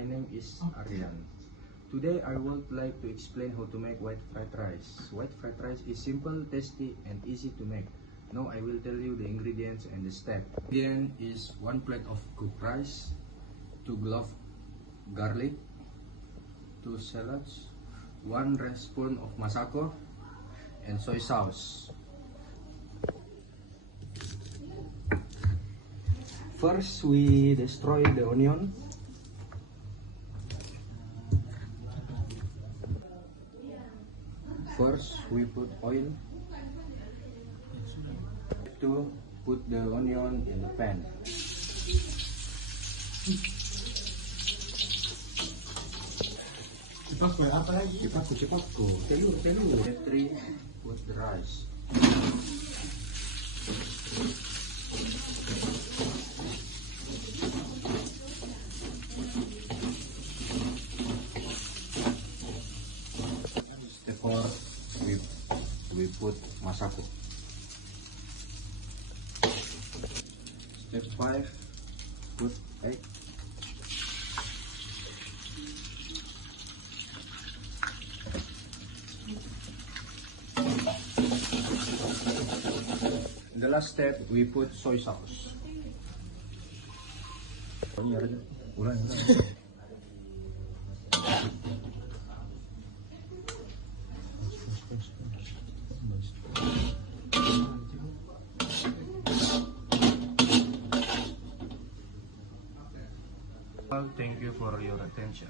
my name is Aryan. Today I would like to explain how to make white fried rice. White fried rice is simple, tasty, and easy to make. Now I will tell you the ingredients and the step. Ingredient is 1 plate of cooked rice, 2 cloves garlic, 2 shallots, 1 spoon of masako, and soy sauce. First, we destroy the onion. First, we put oil. To put the onion in the pan. Cepatku. Telur. Step 3, put the rice. Step 4, we put masako. Step 5, put egg. In the last step, we put soy sauce. Thank you for your attention.